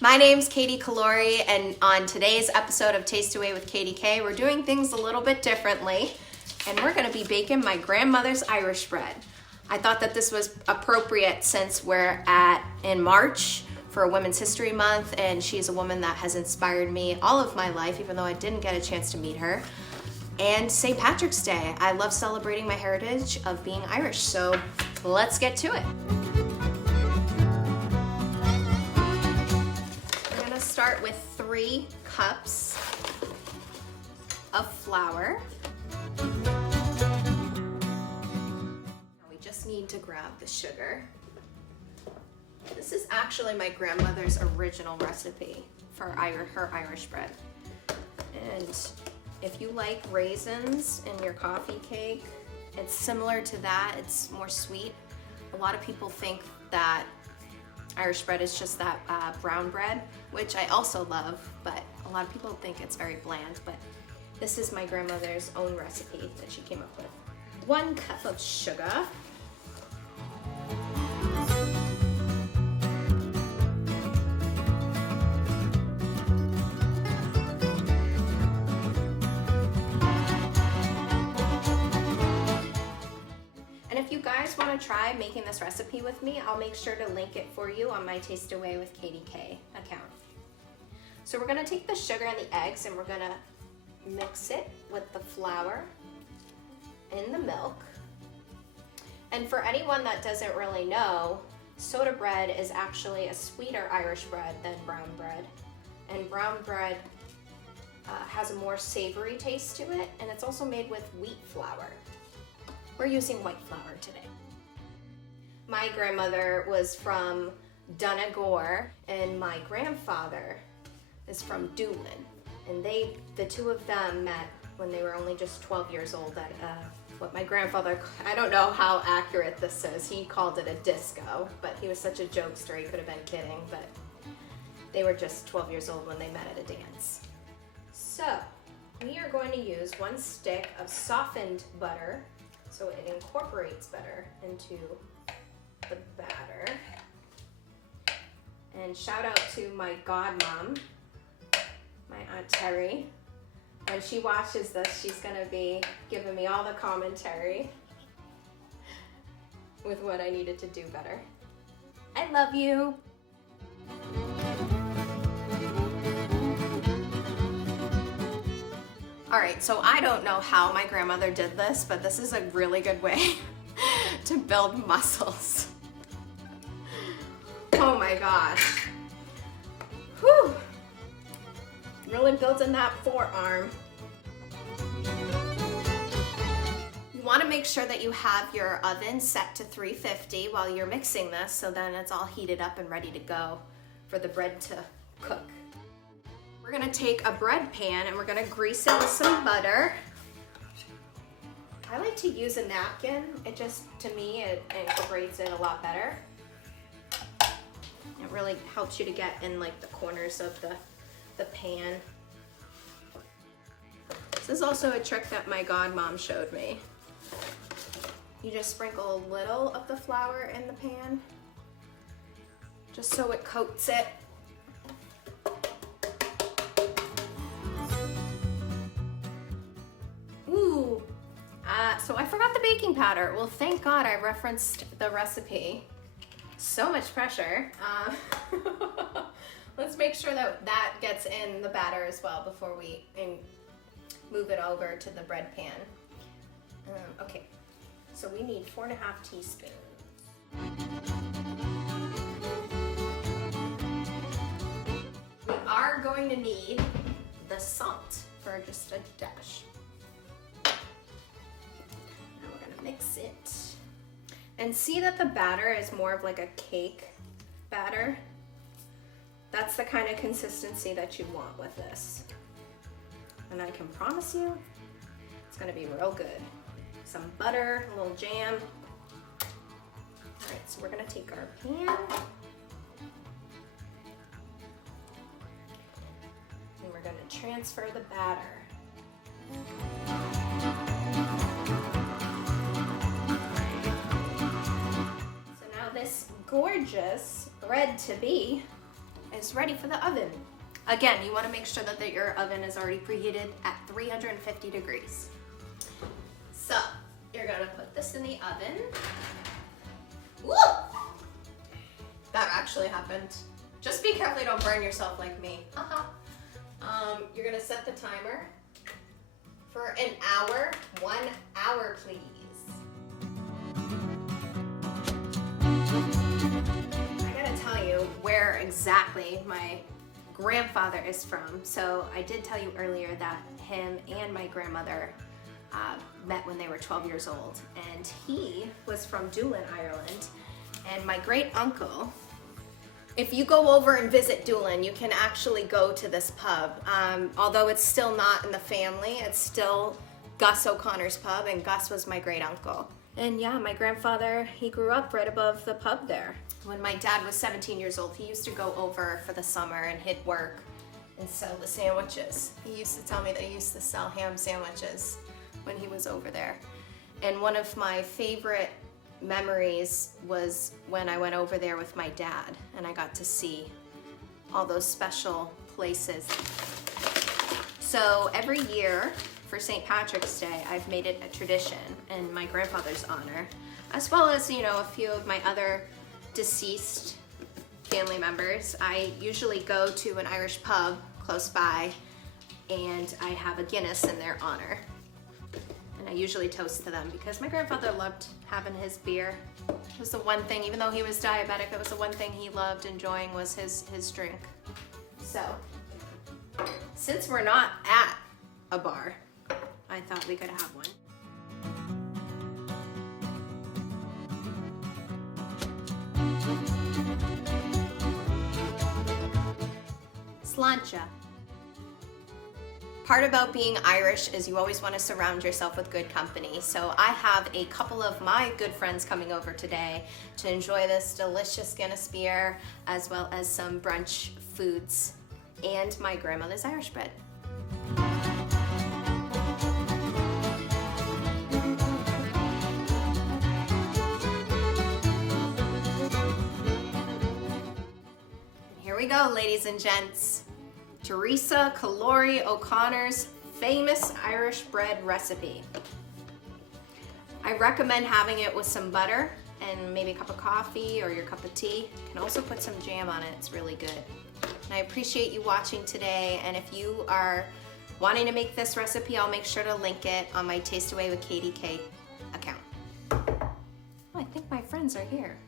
My name's Katie Killourhy, and on today's episode of Taste Away with Katie K, we're doing things a little bit differently, and we're gonna be baking my grandmother's Irish bread. I thought that this was appropriate since we're in March for Women's History Month, and she's a woman that has inspired me all of my life, even though I didn't get a chance to meet her. And St. Patrick's Day. I love celebrating my heritage of being Irish, so let's get to it. We're gonna start with 3 cups of flour. We just need to grab the sugar. This is actually my grandmother's original recipe for her Irish bread. And if you like raisins in your coffee cake, it's similar to that. It's more sweet. A lot of people think that Irish bread is just that brown bread, which I also love, but a lot of people think it's very bland. But this is my grandmother's own recipe that she came up with. 1 cup of sugar. If you guys want to try making this recipe with me, I'll make sure to link it for you on my Taste Away with Katie K account. So we're going to take the sugar and the eggs and we're going to mix it with the flour and the milk. And for anyone that doesn't really know, soda bread is actually a sweeter Irish bread than brown bread. And brown bread has a more savory taste to it, and it's also made with wheat flour. We're using white flour today. My grandmother was from Donegal, and my grandfather is from Doolin. And the two of them met when they were only just 12 years old at what my grandfather, I don't know how accurate this is, he called it a disco, but he was such a jokester, he could have been kidding, but they were just 12 years old when they met at a dance. So, we are going to use 1 stick of softened butter, so it incorporates better into the batter. And shout out to my godmom, my Aunt Terry. When she watches this, she's gonna be giving me all the commentary with what I needed to do better. I love you. All right, so I don't know how my grandmother did this, but this is a really good way to build muscles. Oh my gosh. Whew. Really building that forearm. You wanna make sure that you have your oven set to 350 while you're mixing this, so then it's all heated up and ready to go for the bread to cook. We're gonna take a bread pan and we're gonna grease it with some butter. I like to use a napkin. It just, to me, it incorporates it a lot better. It really helps you to get in like the corners of the pan. This is also a trick that my godmom showed me. You just sprinkle a little of the flour in the pan, just so it coats it. So I forgot the baking powder. Well, thank God I referenced the recipe. So much pressure. Let's make sure that that gets in the batter as well before we move it over to the bread pan. Okay, so we need 4.5 teaspoons. We are going to need the salt for just a dash. Mix it. And see that the batter is more of like a cake batter. That's the kind of consistency that you want with this. And I can promise you, it's gonna be real good. Some butter, a little jam. All right, so we're gonna take our pan. And we're gonna transfer the batter. So now this gorgeous bread to be is ready for the oven. Again, you want to make sure that your oven is already preheated at 350 degrees. So, you're going to put this in the oven. Woo! That actually happened. Just be careful you don't burn yourself like me. You're going to set the timer for an hour. 1 hour, please. I gotta tell you where exactly my grandfather is from. So I did tell you earlier that him and my grandmother met when they were 12 years old, and he was from Doolin, Ireland. And my great uncle, if you go over and visit Doolin, you can actually go to this pub. Although it's still not in the family, it's still Gus O'Connor's pub, and Gus was my great uncle. And yeah, my grandfather, he grew up right above the pub there. When my dad was 17 years old, he used to go over for the summer and he'd work and sell the sandwiches. He used to tell me that he used to sell ham sandwiches when he was over there. And one of my favorite memories was when I went over there with my dad and I got to see all those special places. So every year for St. Patrick's Day, I've made it a tradition in my grandfather's honor, as well as, you know, a few of my other deceased family members. I usually go to an Irish pub close by and I have a Guinness in their honor. And I usually toast to them because my grandfather loved having his beer. It was the one thing, even though he was diabetic, that was the one thing he loved enjoying was his drink. So, since we're not at a bar, I thought we could have one. Sláinte. Part about being Irish is you always want to surround yourself with good company. So I have a couple of my good friends coming over today to enjoy this delicious Guinness beer, as well as some brunch foods and my grandmother's Irish bread. Here we go, ladies and gents. Teresa Killourhy O'Connor's famous Irish bread recipe. I recommend having it with some butter and maybe a cup of coffee or your cup of tea. You can also put some jam on it, it's really good. And I appreciate you watching today, and if you are wanting to make this recipe, I'll make sure to link it on my Taste Away with Katie K account. Oh, I think my friends are here.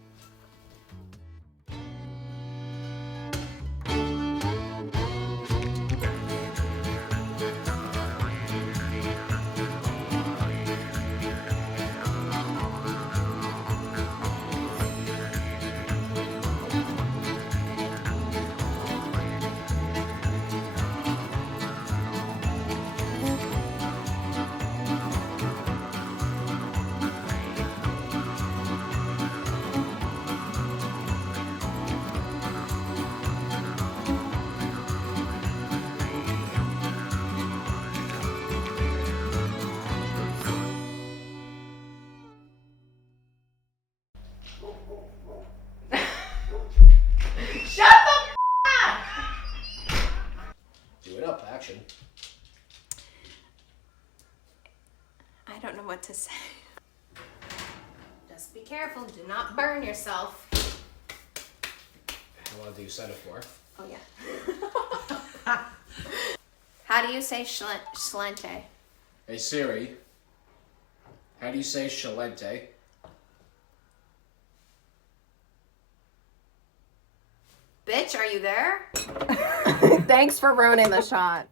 I don't know what to say. Just be careful, do not burn yourself. How long do you set it for? Oh yeah. How do you say sláinte? Hey Siri, how do you say sláinte? Bitch, are you there? Thanks for ruining the shot.